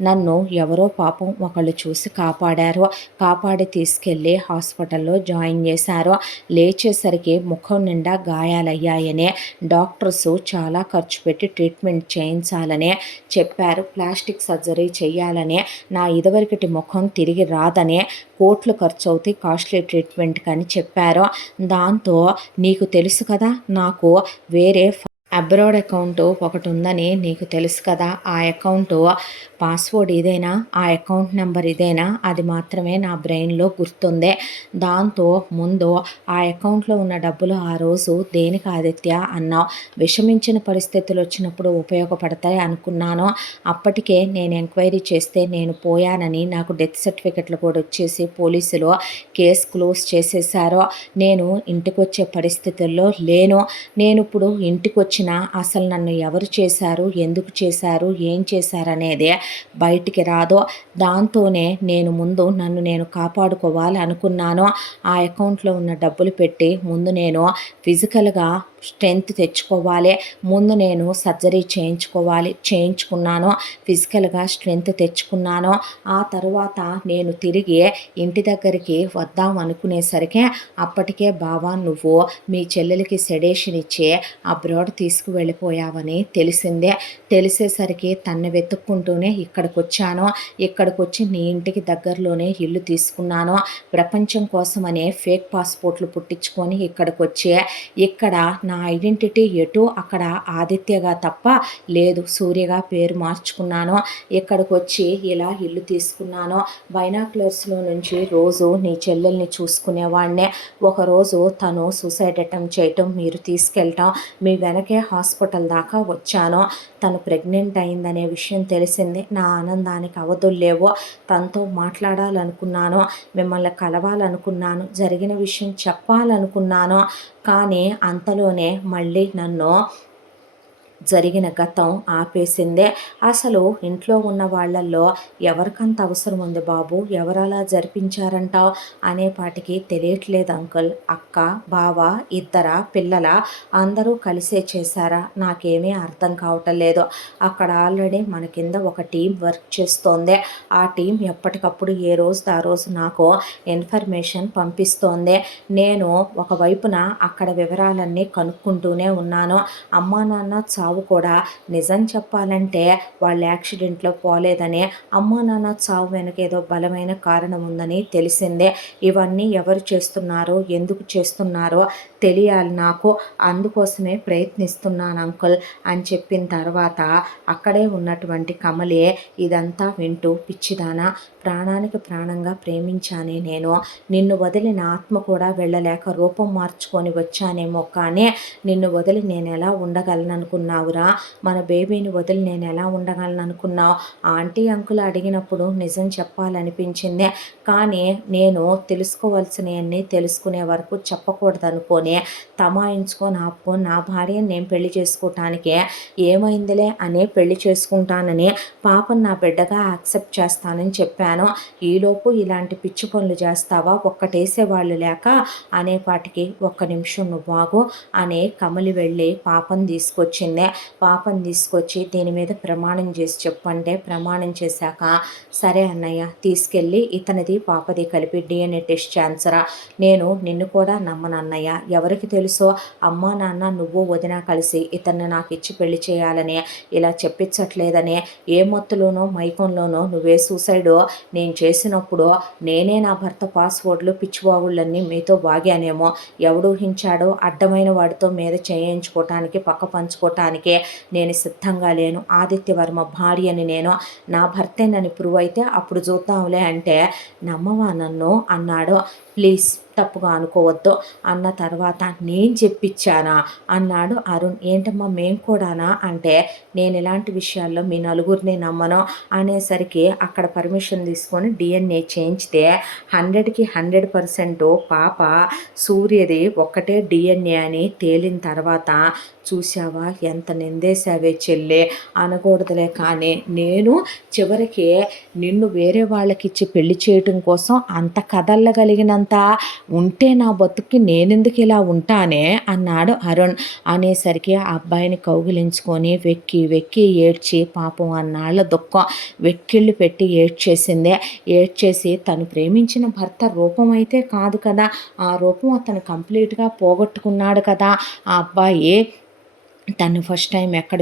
నన్ను ఎవరో పాపం ఒకళ్ళు చూసి కాపాడారు, కాపాడి తీసుకెళ్ళి హాస్పిటల్లో జాయిన్ చేశారు. లేచేసరికి ముఖం నిండా గాయాలయ్యాయని డాక్టర్స్ చాలా ఖర్చు పెట్టి ట్రీట్మెంట్ చేయించాలని చెప్పారు, ప్లాస్టిక్ సర్జరీ చేయాలని, నా ఇదివరకటి ముఖం తిరిగి రాదని, కోట్లు ఖర్చు అవుతాయి కాస్ట్లీ ట్రీట్మెంట్ అని చెప్పారు. దాంతో నీకు తెలుసు కదా నాకు వేరే అబ్రాడ్ అకౌంట్ ఒకటి ఉందని నీకు తెలుసు కదా, ఆ అకౌంట్ పాస్వర్డ్ ఇదేనా, ఆ అకౌంట్ నెంబర్ ఇదేనా, అది మాత్రమే నా బ్రెయిన్లో గుర్తుంది. దాంతో ముందు ఆ అకౌంట్లో ఉన్న డబ్బులు ఆ రోజు దేనికి ఆదిత్య అన్నావు, విషమించిన పరిస్థితులు వచ్చినప్పుడు ఉపయోగపడతాయి అనుకున్నాను. అప్పటికే నేను ఎంక్వైరీ చేస్తే నేను పోయానని నాకు డెత్ సర్టిఫికెట్లు కూడా వచ్చేసి పోలీసులు కేసు క్లోజ్ చేసేసారు. నేను ఇంటికి వచ్చే పరిస్థితుల్లో లేను. నేను ఇప్పుడు ఇంటికి వచ్చి వచ్చినా అసలు నన్ను ఎవరు చేశారు, ఎందుకు చేశారు, ఏం చేశారనేదే బయటికి రాదో, దాంతోనే నేను ముందు నన్ను నేను కాపాడుకోవాలి అనుకున్నాను. ఆ అకౌంట్లో ఉన్న డబ్బులు పెట్టి ముందు నేను ఫిజికల్‌గా స్ట్రెంత్ తెచ్చుకోవాలి. ముందు నేను సర్జరీ చేయించుకున్నాను. ఫిజికల్‌గా స్ట్రెంత్ తెచ్చుకున్నాను. ఆ తరువాత నేను తిరిగి ఇంటి దగ్గరికి వద్దాం అనుకునేసరికి అప్పటికే బావ నువ్వు మీ చెల్లెలికి సెడేషన్ ఇచ్చి అబ్రాడ్ తీసుకువెళ్ళిపోయావని తెలిసిందే. తెలిసేసరికి తన్ని వెతుక్కుంటూనే ఇక్కడికొచ్చాను. ఇక్కడికొచ్చి నీ ఇంటికి దగ్గరలోనే ఇల్లు తీసుకున్నాను. ప్రపంచం కోసమని ఫేక్ పాస్‌పోర్ట్‌లు పుట్టించుకొని ఇక్కడికొచ్చి ఇక్కడ నా ఐడెంటిటీ ఎటు అక్కడ ఆదిత్యగా తప్ప లేదు, సూర్యగా పేరు మార్చుకున్నాను. ఇక్కడికొచ్చి ఇలా ఇల్లు తీసుకున్నాను. బైనాక్యులర్స్‌లో నుంచి రోజు నీ చెల్లెల్ని చూసుకునేవాడినే. ఒకరోజు తను సూసైడ్ అటెంప్ట్ చేయటం, మీరు తీసుకెళ్ళటం, మీ వెనకే హాస్పిటల్ దాకా వచ్చాను. తను ప్రెగ్నెంట్ అయిందనే విషయం తెలిసింది. నా ఆనందానికి అవధులు లేవు. తనతో మాట్లాడాలనుకున్నాను, మిమ్మల్ని కలవాలనుకున్నాను, జరిగిన విషయం చెప్పాలనుకున్నాను. కానీ అంతలోనే మళ్ళీ నన్ను జరిగిన గతం ఆపేసిందే. అసలు ఇంట్లో ఉన్న వాళ్ళల్లో ఎవరికంత అవసరం ఉంది బాబు, ఎవరలా జరిపించారంటావు అనేపాటికి తెలియట్లేదు అంకుల్. అక్క, బావ, ఇద్దరా పిల్లల అందరూ కలిసే చేశారా, నాకేమీ అర్థం కావటం లేదు. అక్కడ ఆల్రెడీ మన కింద ఒక టీం వర్క్ చేస్తోంది. ఆ టీం ఎప్పటికప్పుడు ఏ రోజు ఆ రోజు నాకు ఇన్ఫర్మేషన్ పంపిస్తోంది. నేను ఒకవైపున అక్కడ వివరాలన్నీ కనుక్కుంటూనే ఉన్నాను. అమ్మా నాన్న చావు కూడా నిజం చెప్పాలంటే వాళ్ళు యాక్సిడెంట్లో పోలేదని, అమ్మా నాన్న చావు వెనక ఏదో బలమైన కారణం ఉందని తెలిసిందే. ఇవన్నీ ఎవరు చేస్తున్నారో, ఎందుకు చేస్తున్నారో తెలియాలి నాకు, అందుకోసమే ప్రయత్నిస్తున్నాను అంకుల్ అని చెప్పిన తర్వాత అక్కడే ఉన్నటువంటి కమలే ఇదంతా వింటూ, పిచ్చిదానా, ప్రాణానికి ప్రాణంగా ప్రేమించానే నేను, నిన్ను వదిలి నా ఆత్మ కూడా వెళ్ళలేక రూపం మార్చుకొని వచ్చానేమో, కానీ నిన్ను వదిలి నేను ఎలా ఉండగలను అనుకున్నావురా, మన బేబీని వదిలి నేను ఎలా ఉండగలను అనుకున్నావు. ఆంటీ అంకుల్ అడిగినప్పుడు నిజం చెప్పాలనిపించింది, కానీ నేను తెలుసుకోవాల్సినవన్నీ తెలుసుకునే వరకు చెప్పకూడదు అనుకొని తమాయించుకొని ఆపుకొని నా భార్యను నేను పెళ్లి చేసుకోవటానికి ఏమైందిలే అని పెళ్లి చేసుకుంటానని, పాపను నా బిడ్డగా యాక్సెప్ట్ చేస్తానని చెప్పాను. ఈలోపు ఇలాంటి పిచ్చి పనులు చేస్తావా, ఒక్కటేసేవాళ్ళు లేక అనేపాటికి ఒక్క నిమిషం నువ్వు ఆగు అని కమలి వెళ్ళి పాపను తీసుకొచ్చింది. పాపను తీసుకొచ్చి దీని మీద ప్రమాణం చేసి చెప్పంటే ప్రమాణం చేశాక సరే అన్నయ్య తీసుకెళ్ళి ఇతనిది పాపది కలిపి DNA టెస్ట్ చేయించరా, నేను నిన్ను కూడా నమ్మను అన్నయ్య, ఎవరికి తెలుసో అమ్మా నాన్న నువ్వు వదిన కలిసి ఇతన్ని నాకు ఇచ్చి పెళ్లి చేయాలని ఇలా చెప్పించట్లేదని, ఏ మత్తులోనో మైకంలోనో నువ్వే సూసైడ్ నేను చేసినప్పుడు నేనే నా భర్త పాస్వర్డ్లు పిచ్చివాగుళ్ళన్నీ మీతో వాగానేమో, ఎవడూహించాడో అడ్డమైన వాడితో మీద చేయించుకోవటానికి పక్క పంచుకోవటానికే నేను సిద్ధంగా లేను. ఆదిత్యవర్మ భార్యని నేను, నా భర్తేనని ప్రూవ్ అయితే అప్పుడు చూద్దాంలే అంటే నమ్మవా నన్ను అన్నాడు. ప్లీజ్ తప్పుగా అనుకోవద్దు అన్న తర్వాత నేను చెప్పించానా అన్నాడు అరుణ్. ఏంటమ్మా మేం కూడానా అంటే నేను ఇలాంటి విషయాల్లో మీ నలుగురిని నమ్మను అనేసరికి అక్కడ పర్మిషన్ తీసుకొని DNA చేయించితే 100కి 100% పాప సూర్యది ఒక్కటే DNA అని తేలిన తర్వాత చూసావా ఎంత నిందేశావే చెల్లె అనకూడదులే, కానీ నేను చివరికి నిన్ను వేరే వాళ్ళకిచ్చి పెళ్లి చేయటం కోసం అంత కదలగలిగినంత ఉంటే నా బతుక్కి నేనెందుకు ఇలా ఉంటానే అన్నాడు అరుణ్. అనేసరికి ఆ అబ్బాయిని కౌగిలించుకొని వెక్కి వెక్కి ఏడ్చి పాపం అన్నాళ్ళ దుఃఖం వెక్కిళ్ళు పెట్టి ఏడ్చేసిందే. ఏడ్చేసి తను ప్రేమించిన భర్త రూపం అయితే కాదు కదా, ఆ రూపం అతను కంప్లీట్గా పోగొట్టుకున్నాడు కదా. ఆ అబ్బాయి తను ఫస్ట్ టైం ఎక్కడ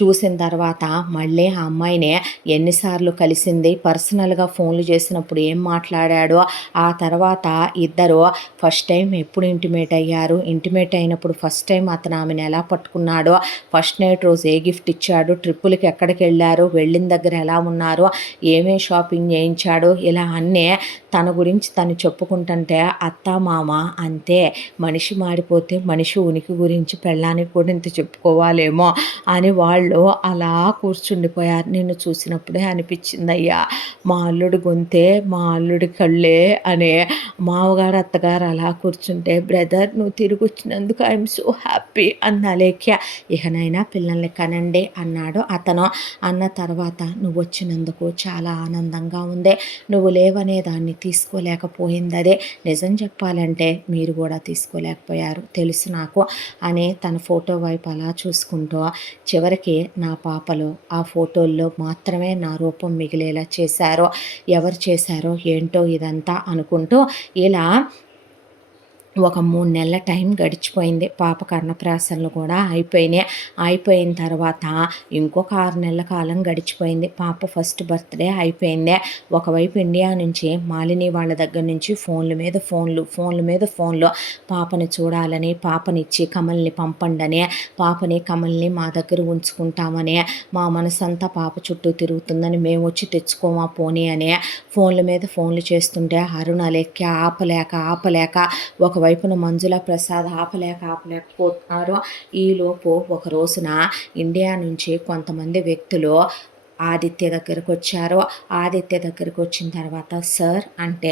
చూసిన తర్వాత మళ్ళీ ఆ అమ్మాయిని ఎన్నిసార్లు కలిసింది, పర్సనల్గా ఫోన్లు చేసినప్పుడు ఏం మాట్లాడాడో, ఆ తర్వాత ఇద్దరు ఫస్ట్ టైం ఎప్పుడు ఇంటిమేట్ అయ్యారు, ఇంటిమేట్ అయినప్పుడు ఫస్ట్ టైం అతను ఆమెను ఎలా పట్టుకున్నాడో, ఫస్ట్ నైట్ రోజు ఏ గిఫ్ట్ ఇచ్చాడు, ట్రిప్పులకి ఎక్కడికి వెళ్ళారు, వెళ్ళిన దగ్గర ఎలా ఉన్నారు, ఏమేమి షాపింగ్ చేయించాడు, ఇలా అన్నీ తన గురించి తను చెప్పుకుంటుంటే అత్త మామ అంతే, మనిషి మారిపోతే మనిషి ఉనికి గురించి పెళ్ళానికి కూడా ఇంత చెప్పుకోవాలేమో అని వాళ్ళు అలా కూర్చుండిపోయారు. నిన్ను చూసినప్పుడే అనిపించిందయ్యా మా అల్లుడి గొంతే మా అల్లుడి కళ్ళే అనే మామగారు, అత్తగారు అలా కూర్చుంటే, "బ్రదర్ నువ్వు తిరిగొచ్చినందుకు ఐయామ్ సో హ్యాపీ" అంది అలేఖ్య. "ఇకనైనా పిల్లల్ని కనండి" అన్నాడు అతను. అన్న తర్వాత, "నువ్వొచ్చినందుకు చాలా ఆనందంగా ఉంది. నువ్వు లేవనే దాన్ని తీసుకోలేకపోయిందదే. నిజం చెప్పాలంటే మీరు కూడా తీసుకోలేకపోయారు తెలుసు నాకు" అని తన ఫోటో వైపు అలా చూసుకుంటూ, చివరికి నా పాపలు ఆ ఫోటోల్లో మాత్రమే నా రూపం మిగిలేలా చేశారు. ఎవరు చేశారో ఏంటో ఇదంతా అనుకుంటూ ఇలా ఒక 3 నెలల టైం గడిచిపోయింది. పాపకు అన్నప్రాసనలు కూడా అయిపోయినాయి. అయిపోయిన తర్వాత ఇంకొక 6 నెలల కాలం గడిచిపోయింది. పాప ఫస్ట్ బర్త్‌డే అయిపోయింది. ఒకవైపు ఇండియా నుంచి మాలిని వాళ్ళ దగ్గర నుంచి ఫోన్ల మీద ఫోన్లు, ఫోన్ల మీద ఫోన్లు. పాపని చూడాలని, పాపనిచ్చి కమల్‌ని పంపండని, పాపని, కమల్‌ని మా దగ్గర ఉంచుకుంటామని, మా మనసంతా పాప చుట్టూ తిరుగుతుందని, మేమొచ్చి తెచ్చుకోమా పోనీ అని ఫోన్ల మీద ఫోన్లు చేస్తుంటే అరుణ్, అలేఖ్య ఆపలేక ఒకవైపున మంజుల, ప్రసాద్ ఆపలేకపోతున్నారు. ఈలోపు ఒక రోజున ఇండియా నుంచి కొంతమంది వ్యక్తులు ఆదిత్య దగ్గరకొచ్చారు. ఆదిత్య దగ్గరకొచ్చిన తర్వాత, "సార్" అంటే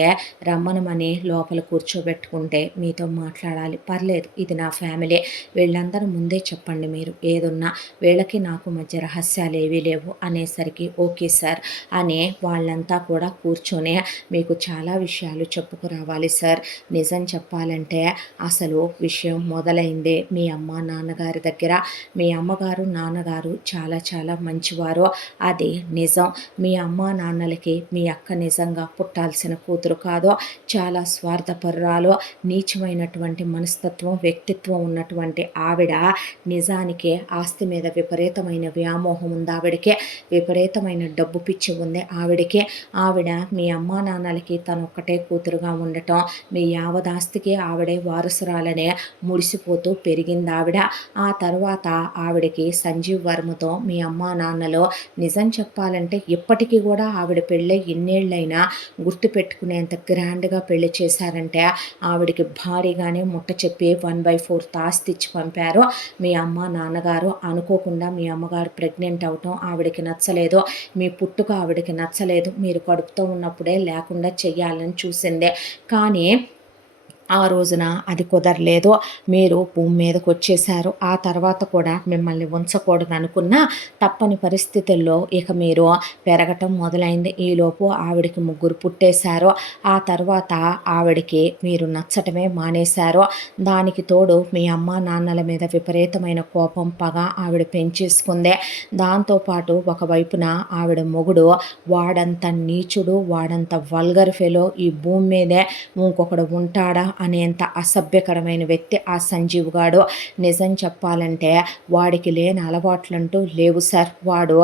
రమ్మనమని లోపల కూర్చోబెట్టుకుంటే, "మీతో మాట్లాడాలి." "పర్లేదు, ఇది నా ఫ్యామిలీ. వీళ్ళందరూ ముందే చెప్పండి మీరు ఏదున్నా. వీళ్ళకి నాకు మధ్య రహస్యాలేవీ లేవు" అనేసరికి, "ఓకే సార్" అని వాళ్ళంతా కూడా కూర్చొని, "మీకు చాలా విషయాలు చెప్పుకురావాలి సార్. నిజం చెప్పాలంటే అసలు విషయం మొదలైందే మీ అమ్మ నాన్నగారి దగ్గర. మీ అమ్మగారు, నాన్నగారు చాలా చాలా మంచివారు. అది నిజం. మీ అమ్మ నాన్నలకి మీ అక్క నిజంగా పుట్టాల్సిన కూతురు కాదు. చాలా స్వార్థపరురాలు, నీచమైనటువంటి మనస్తత్వం, వ్యక్తిత్వం ఉన్నటువంటి ఆవిడ. నిజానికే ఆస్తి మీద విపరీతమైన వ్యామోహం ఉంది ఆవిడకి. విపరీతమైన డబ్బు పిచ్చి ఉంది ఆవిడకి. ఆవిడ మీ అమ్మా నాన్నలకి తనొక్కటే కూతురుగా ఉండటం, మీ యావదాస్తికి ఆవిడే వారసురాలనే మురిసిపోతూ పెరిగిందావిడ. ఆ తర్వాత ఆవిడకి సంజీవ్ వర్మతో మీ అమ్మా నాన్నలు నిజం చెప్పాలంటే ఇప్పటికీ కూడా ఆవిడ పెళ్ళై ఇన్నేళ్ళైనా గుర్తుపెట్టుకునేంత గ్రాండ్గా పెళ్లి చేశారంటే ఆవిడకి భారీగానే ముట్ట చెప్పి 1/4 ఆస్తి ఇచ్చి పంపారు మీ అమ్మ నాన్నగారు. అనుకోకుండా మీ అమ్మగారు ప్రెగ్నెంట్ అవటం ఆవిడకి నచ్చలేదు. మీ పుట్టుక ఆవిడకి నచ్చలేదు. మీరు కడుపుతో ఉన్నప్పుడే లేకుండా చెయ్యాలని చూసిందే. కానీ ఆ రోజున అది కుదరలేదు. మీరు భూమి మీదకి వచ్చేశారు. ఆ తర్వాత కూడా మిమ్మల్ని ఉంచకూడదు అనుకున్నా తప్పని పరిస్థితుల్లో ఇక మీరు పెరగటం మొదలైంది. ఈలోపు ఆవిడకి 3 పుట్టేశారు. ఆ తర్వాత ఆవిడకి మీరు నచ్చటమే మానేశారు. దానికి తోడు మీ అమ్మ నాన్నల మీద విపరీతమైన కోపం, పగ ఆవిడ పెంచేసుకుంది. దాంతోపాటు ఒకవైపున ఆవిడ మొగుడు వాడంత నీచుడు, వాడంత వల్గర్ ఫెలో ఈ భూమి మీదే ఇంకొకడు ఉంటాడా అనేంత అసభ్యకరమైన వ్యక్తి ఆ సంజీవ్ గాడు. నిజం చెప్పాలంటే వాడికి లేని అలవాట్లంటూ లేవు సార్. వాడు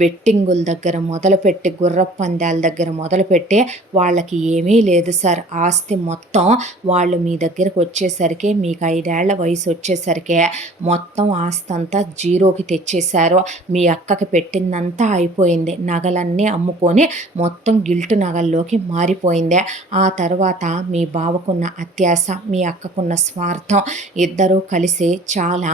బెట్టింగుల దగ్గర మొదలుపెట్టి, గుర్రపు పందాల దగ్గర మొదలుపెట్టి వాళ్ళకి ఏమీ లేదు సార్. ఆస్తి మొత్తం వాళ్ళు మీ దగ్గరకు వచ్చేసరికి, మీకు 5 ఏళ్ల వయసు వచ్చేసరికి మొత్తం ఆస్తి అంతా జీరోకి తెచ్చేశారు. మీ అక్కకి పెట్టిందంతా అయిపోయింది. నగలన్నీ అమ్ముకొని మొత్తం గిల్టు నగల్లోకి మారిపోయింది. ఆ తర్వాత మీ బావకున్న అత్యాశ, మీ అక్కకున్న స్వార్థం, ఇద్దరూ కలిసి చాలా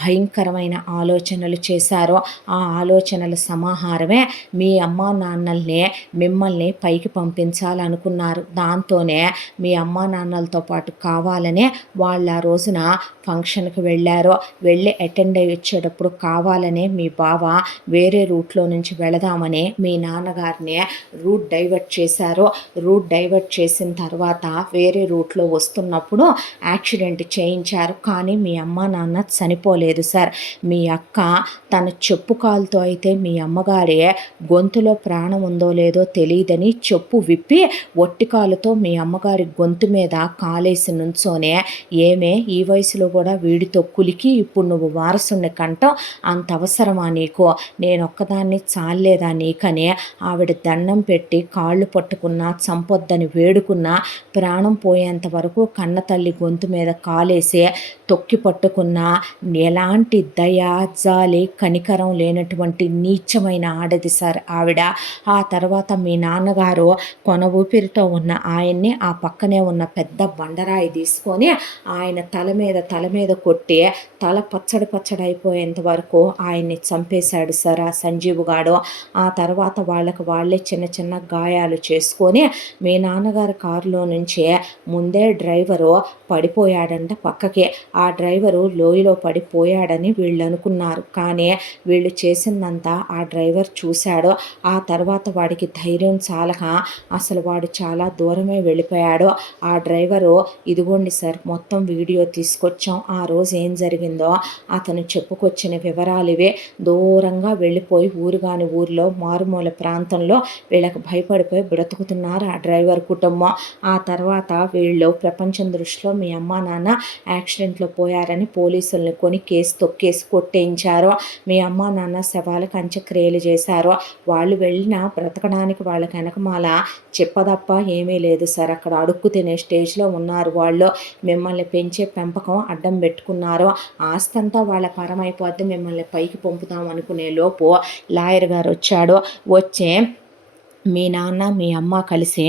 భయంకరమైన ఆలోచనలు చేశారు. ఆ ఆలోచనల సమాహారమే మీ అమ్మా నాన్నల్ని, మిమ్మల్ని పైకి పంపించాలనుకున్నారు. దాంతోనే మీ అమ్మా నాన్నలతో పాటు కావాలనే వాళ్ళు ఆ రోజున ఫంక్షన్కి వెళ్ళారు. వెళ్ళి అటెండ్ అయ్యి వచ్చేటప్పుడు కావాలనే మీ బావ వేరే రూట్లో నుంచి వెళదామని మీ నాన్నగారిని రూట్ డైవర్ట్ చేశారు. రూట్ డైవర్ట్ చేసిన తర్వాత వేరే రూట్లో వస్తున్నప్పుడు యాక్సిడెంట్ చేయించారు. కానీ మీ అమ్మ నాన్న చనిపోలేదు సార్. మీ అక్క తన చెప్పు కాలుతో అయితే మీ అమ్మగారే గొంతులో ప్రాణం ఉందో లేదో తెలియదని చెప్పు విప్పి ఒట్టి కాలుతో మీ అమ్మగారి గొంతు మీద కాలేసి నుంచోనే, "ఏమే ఈ వయసులో కూడా వీడితో కులికి ఇప్పుడు నువ్వు వారసుని కంటం అంత అవసరమా నీకు? నేనొక్కదాన్ని చాలేదా నీకని" ఆవిడ దండం పెట్టి కాళ్ళు పట్టుకున్నా, చంపొద్దని వేడుకున్నా, ప్రాణం పోయేంత వరకు వరకు కన్న తల్లి గొంతు మీద కాలేసి తొక్కి పట్టుకున్న ఎలాంటి దయ, జాలి, కనికరం లేనటువంటి నీచమైన ఆడది సార్ ఆవిడ. ఆ తర్వాత మీ నాన్నగారు కొన ఊపిరితో ఉన్న ఆయన్ని ఆ పక్కనే ఉన్న పెద్ద బండరాయి తీసుకొని ఆయన తల మీద కొట్టి తల పచ్చడి పచ్చడి అయిపోయేంత వరకు ఆయన్ని చంపేశాడు సార్ ఆ సంజీవ్ గాడు. ఆ తర్వాత వాళ్ళే చిన్న చిన్న గాయాలు చేసుకొని మీ నాన్నగారి కారులో నుంచే ముందే డ్రైవరు పడిపోయాడంట పక్కకి. ఆ డ్రైవరు లోయలో పడిపోయాడని వీళ్ళు అనుకున్నారు. కానీ వీళ్ళు చేసిందంతా ఆ డ్రైవర్ చూశాడు. ఆ తర్వాత వాడికి ధైర్యం చాలక అసలు వాడు చాలా దూరమే వెళ్ళిపోయాడు. ఆ డ్రైవరు ఇదిగోండి సార్ మొత్తం వీడియో తీసుకొచ్చాం, ఆ రోజు ఏం జరిగిందో అతను చెప్పుకొచ్చిన వివరాలు ఇవే. దూరంగా వెళ్ళిపోయి ఊరిలో మారుమూల ప్రాంతంలో వీళ్ళకి భయపడిపోయి బ్రతుకుతున్నారు ఆ డ్రైవర్ కుటుంబం. ఆ తర్వాత వీళ్ళు ప్రపంచం దృష్టిలో మీ అమ్మా నాన్న యాక్సిడెంట్లో పోయారని పోలీసుల్ని కొని కేసు తొక్కేసి కొట్టేయించారు. మీ అమ్మా నాన్న శవాలకు అంత్యక్రియలు చేశారు. వాళ్ళు వెళ్ళిన బ్రతకడానికి వాళ్ళకి వెనకమాల చెప్పదప్ప ఏమీ లేదు సార్. అక్కడ అడుక్కు తినే స్టేజ్లో ఉన్నారు వాళ్ళు. మిమ్మల్ని పెంచే పెంపకం అడ్డం పెట్టుకున్నారు. ఆస్తంతా వాళ్ళ పరమైపోద్ది, మిమ్మల్ని పైకి పంపుతాం అనుకునే లోపు లాయర్ గారు వచ్చాడు. వచ్చే మీ నాన్న మీ అమ్మ కలిసి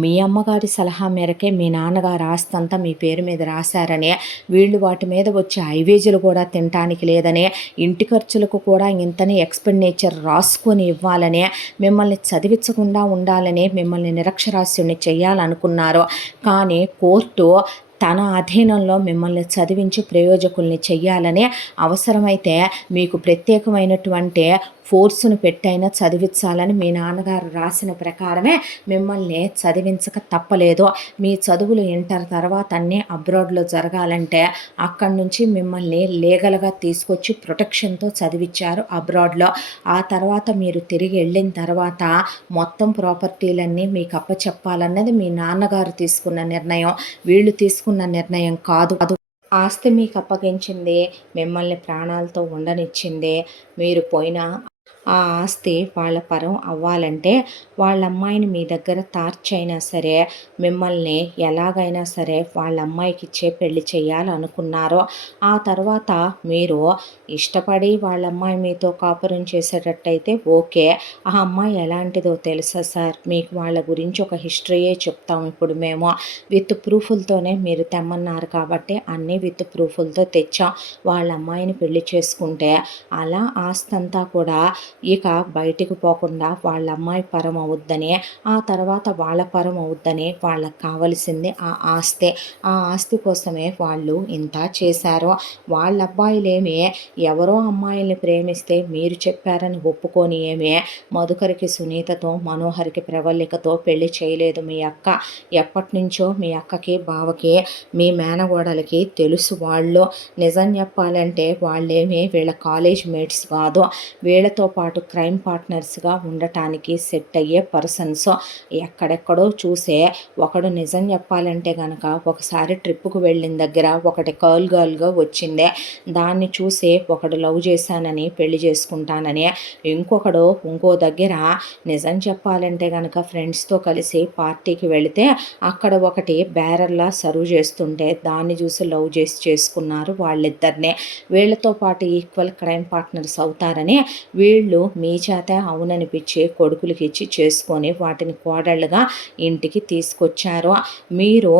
మీ అమ్మగారి సలహా మేరకే మీ నాన్నగారు ఆస్తంతా మీ పేరు మీద రాశారని, వీళ్ళు వాటి మీద వచ్చే ఐవేజీలు కూడా తినటానికి లేదని, ఇంటి ఖర్చులకు కూడా ఇంతని ఎక్స్పెండిచర్ రాసుకొని ఇవ్వాలని, మిమ్మల్ని చదివించకుండా ఉండాలని, మిమ్మల్ని నిరక్షరాస్యుని చేయాలనుకున్నారు. కానీ కోర్టు తన అధీనంలో మిమ్మల్ని చదివించి ప్రయోజకుల్ని చెయ్యాలని, అవసరమైతే మీకు ప్రత్యేకమైనటువంటి ఫోర్సును పెట్టైనా చదివించాలని మీ నాన్నగారు రాసిన ప్రకారమే మిమ్మల్ని చదివించక తప్పలేదు. మీ చదువులు ఇంటర్ తర్వాత అన్నీ అబ్రాడ్లో జరగాలంటే అక్కడి నుంచి మిమ్మల్ని లీగల్గా తీసుకొచ్చి ప్రొటెక్షన్తో చదివించారు అబ్రాడ్లో. ఆ తర్వాత మీరు తిరిగి వెళ్ళిన తర్వాత మొత్తం ప్రాపర్టీలన్నీ మీకు అప్పచెప్పాలన్నది మీ నాన్నగారు తీసుకున్న నిర్ణయం, వీళ్ళు తీసుకున్న నిర్ణయం కాదు. ఆస్తి మీకు అప్పగించింది, మిమ్మల్ని ప్రాణాలతో ఉండనిచ్చింది. మీరు పోయినా ఆ ఆస్తి వాళ్ళ పరం అవ్వాలంటే వాళ్ళ అమ్మాయిని మీ దగ్గర తార్చైనా సరే మిమ్మల్ని ఎలాగైనా సరే వాళ్ళ అమ్మాయికి ఇచ్చే పెళ్లి చేయాలనుకున్నారు. ఆ తర్వాత మీరు ఇష్టపడి వాళ్ళ అమ్మాయి మీతో కాపురం చేసేటట్టయితే ఓకే. ఆ అమ్మాయి ఎలాంటిదో తెలుసా సార్ మీకు? వాళ్ళ గురించి ఒక హిస్టరీయే చెప్తాం ఇప్పుడు మేము. విత్ ప్రూఫ్లతోనే మీరు తెమ్మన్నారు కాబట్టి అన్నీ విత్ ప్రూఫ్లతో తెచ్చాం. వాళ్ళ అమ్మాయిని పెళ్లి చేసుకుంటే అలా ఆస్తంతా కూడా ఇక బయటికి పోకుండా వాళ్ళ అమ్మాయి పరం అవుద్దని, ఆ తర్వాత వాళ్ళ పరం అవుద్దని వాళ్ళకి కావలసింది ఆ ఆస్తి. ఆ ఆస్తి కోసమే వాళ్ళు ఇంత చేశారు. వాళ్ళ అబ్బాయిలేమి ఎవరో అమ్మాయిల్ని ప్రేమిస్తే మీరు చెప్పారని ఒప్పుకొని ఏమే మధుకరికి సునీతతో, మనోహరికి ప్రవల్లికతో పెళ్లి చేయలేదు మీ అక్క. ఎప్పటి నుంచో మీ అక్కకి బావకి మీ మేనగోడలకి తెలుసు. వాళ్ళు నిజం చెప్పాలంటే వాళ్ళేమి వీళ్ళ కాలేజ్ మేట్స్ కాదు, వీళ్ళతో పాటు క్రైమ్ పార్ట్నర్స్గా ఉండటానికి సెట్ అయ్యే పర్సన్స్. ఎక్కడెక్కడో చూసే ఒకడు నిజం చెప్పాలంటే కనుక ఒకసారి ట్రిప్పుకు వెళ్ళిన దగ్గర ఒకటి గర్ల్గా వచ్చిందే, దాన్ని చూసి ఒకడు లవ్ చేశానని పెళ్లి చేసుకుంటానని, ఇంకొకడు ఇంకో దగ్గర నిజం చెప్పాలంటే కనుక ఫ్రెండ్స్తో కలిసి పార్టీకి వెళితే అక్కడ ఒకటి బ్యారర్లా సర్వ్ చేస్తుంటే దాన్ని చూసి లవ్ చేసి చేసుకున్నారు వాళ్ళిద్దరినే. వీళ్ళతో పాటు ఈక్వల్ క్రైమ్ పార్ట్నర్స్ అవుతారని వీళ్ళు మీ చేత అవుననిపించి కొడుకులకి ఇచ్చి చేసుకొని వాటిని కోడళ్ళుగా ఇంటికి తీసుకొచ్చారు. మీరు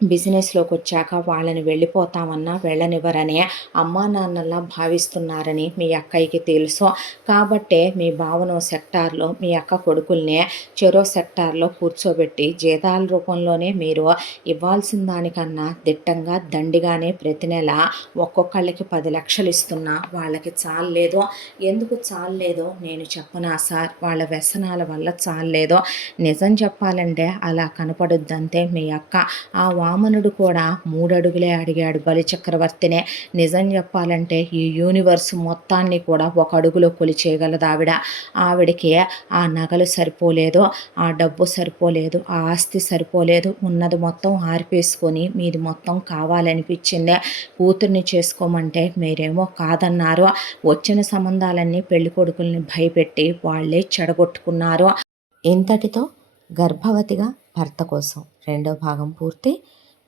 బిజినెస్లోకి వచ్చాక వాళ్ళని వెళ్ళిపోతామన్నా వెళ్ళనివ్వరని అమ్మా నాన్నలా భావిస్తున్నారని మీ అక్కయ్యకి తెలుసు. కాబట్టే మీ బావనో సెక్టార్లో మీ అక్క కొడుకుల్ని చెరో సెక్టార్లో కూర్చోబెట్టి జీతాల రూపంలోనే మీరు ఇవ్వాల్సిన దానికన్నా దిట్టంగా దండిగానే ప్రతి నెల ఒక్కొక్కళ్ళకి 10 లక్షలు ఇస్తున్నా వాళ్ళకి చాలలేదు. ఎందుకు చాలలేదో నేను చెప్పనా సార్? వాళ్ళ వ్యసనాల వల్ల చాలలేదు. నిజం చెప్పాలంటే అలా కనపడుద్దంతే మీ అక్క. ఆ వామనుడు కూడా 3 అడుగులే అడిగాడు బలిచక్రవర్తినే. నిజం చెప్పాలంటే ఈ యూనివర్స్ మొత్తాన్ని కూడా 1 అడుగులో కొలిచేయగలదు ఆవిడ. ఆవిడకి ఆ నగలు సరిపోలేదు, ఆ డబ్బు సరిపోలేదు, ఆ ఆస్తి సరిపోలేదు. ఉన్నది మొత్తం ఆర్పేసుకొని మీది మొత్తం కావాలనిపించిందే. కూతుర్ని చేసుకోమంటే మీరేమో కాదన్నారు. వచ్చిన సంబంధాలన్నీ పెళ్లి కొడుకుల్ని భయపెట్టి వాళ్ళే చెడగొట్టుకున్నారు. ఇంతటితో గర్భవతిగా భర్త కోసం 2వ భాగం పూర్తి.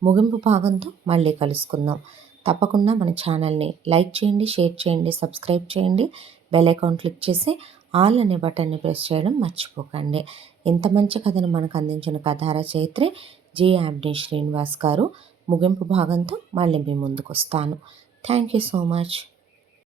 ముగింపు భాగంతో మళ్ళీ కలుసుకుందాం. తప్పకుండా మన ఛానల్ని లైక్ చేయండి, షేర్ చేయండి, సబ్స్క్రైబ్ చేయండి. బెల్ ఐకాన్ క్లిక్ చేసి ఆల్ అనే బటన్ని ప్రెస్ చేయడం మర్చిపోకండి. ఇంత మంచి కథను మనకు అందించిన కథా రచయిత్రి జి. యాబ్ని శ్రీనివాస్ గారు. ముగింపు భాగంతో మళ్ళీ మీ ముందుకు వస్తాను. Thank you so much.